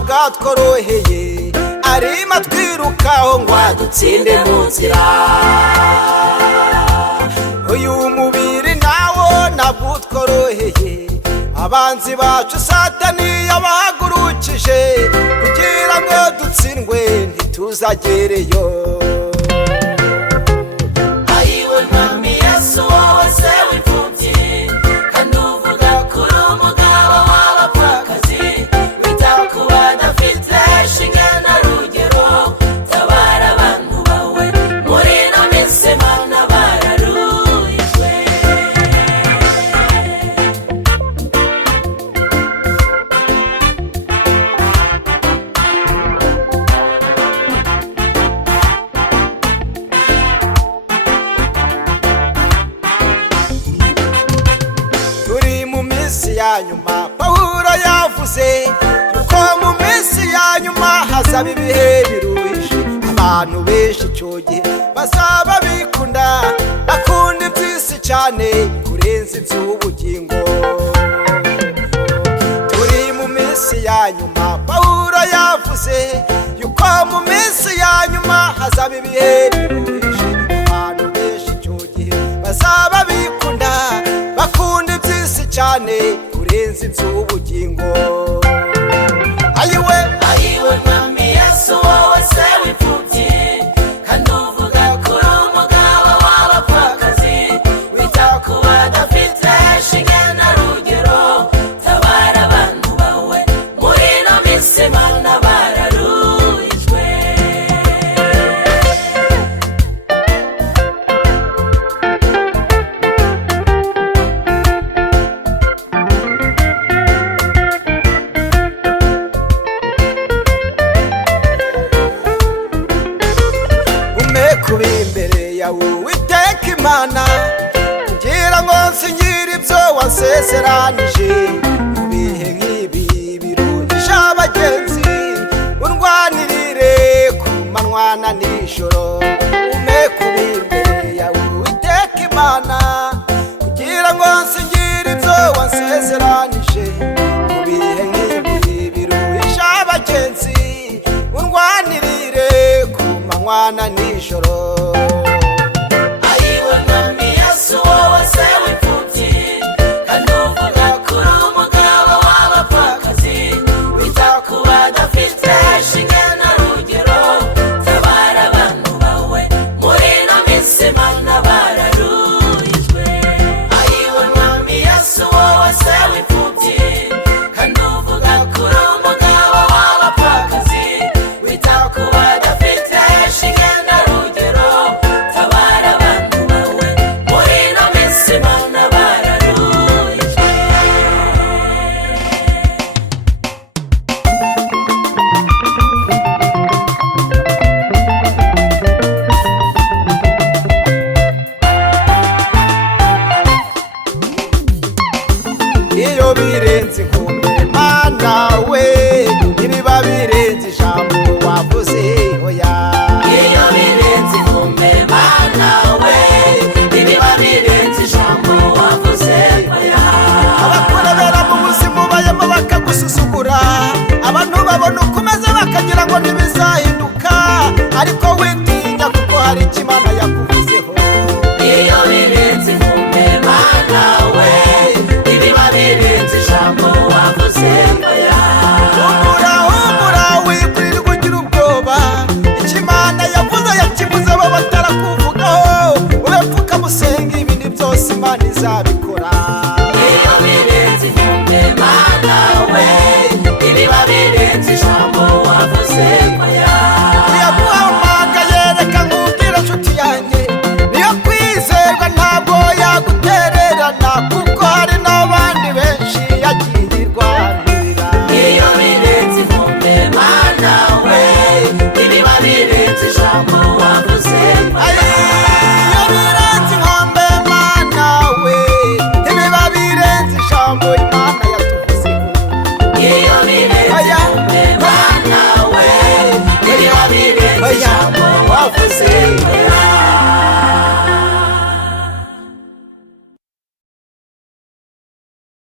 bwatworoheye arimo twirukaho ngo adutsinde mu nzira. Uyu mubiri nawo ntabwo utworoheye, abanzi bacu Satani yabahagurukije kugira ngo dutsindwe ntituzagereyo. Nyuma Pawulo yavuze yuko mu minsi ya nyuma hazaba ibihe biruhije, abantu benshi icyo gihe bazaba bikunda bakunda iby'isi cyane kurenza iby'ubugingo. Turi mu minsi ya nyuma Pawulo yavuze yuko mu minsi ya nyuma hazaba ibihe biruhije, abantu benshi icyo gihe bazaba bikunda bakunda iby'isi cyane kurenza iby'ubugingo. Ayiwe Mwami Yesu wowe se w'imfubyi, kandi uvuga ko uri umugabo w'abapfakazi, wita ku badafite shinge na rugero, tabara abantu bawe muri ino minsi mana bararuhijwe. kuba imbere yawe Uwiteka Imana kugira ngo nsinyire ibyo wasezeranije. Mu bihe nk'ibi biruhije abagenzi, undwanirire ku manywa na nijoro. Ume kuba imbere yawe Uwiteka Imana kugira ngo nsinyire ibyo wasezeranije. Mu bihe nk'ibi biruhije abagenzi, undwanirire ku manywa na nijoro. Ayiwe Mwami Yesu wowe se w'imfubyi, kandi uvuga ko uri umugabo w'abapfakazi, wita ku badafite shinge na rugero, tabara abantu bawe muri ino minsi mana bararuhijwe. Ayiwe Mwami Yesu wowe se w'imfubyi, kandi uvuga ko uri umugabo w'abapfakazi, wita ku badafite shinge na rugero, tabara abantu bawe muri ino minsi mana bararuhijwe. Iyo birenze inkombe Mana we, ibiba birenze ijambo wavuze oya. Iyo birenze inkombe Mana we, ibiba birenze ijambo wavuze oya. Abakurebera mu buzima ubayemo bakagusuzugura, abantu babona uko umeze bakagira ngo ntibizahinduka, ariko witinya kuko hari icyo Imana yakuvuzeho. Iyo birenze inkombe Mana we, ibiba birenze ijambo wavuze oya. Humura wikwirirwa ugira ubwoba, icyo Imana yavuze yakivuze abo batarakuvugaho. Ube pfuka musenga, ibindi byose Imana izabikora. Iyo birenze inkombe Mana we, ibiba birenze ijambo wavuze oya. Yaguhamagaye reka nkubwire nshuti yanjye, niyo kwizerwa ntabwo yagutererana, kuko hari n'abandi benshi yagiye irwanirira. Iyo birenze inkombe Mana we, ibiba birenze ijambo wavuze oya. Iyo birenze inkombe Mana we, ibiba birenze ijambo Imana yatuvuzeho. Iyo birenze inkombe Mana we, ibiba birenze ijambo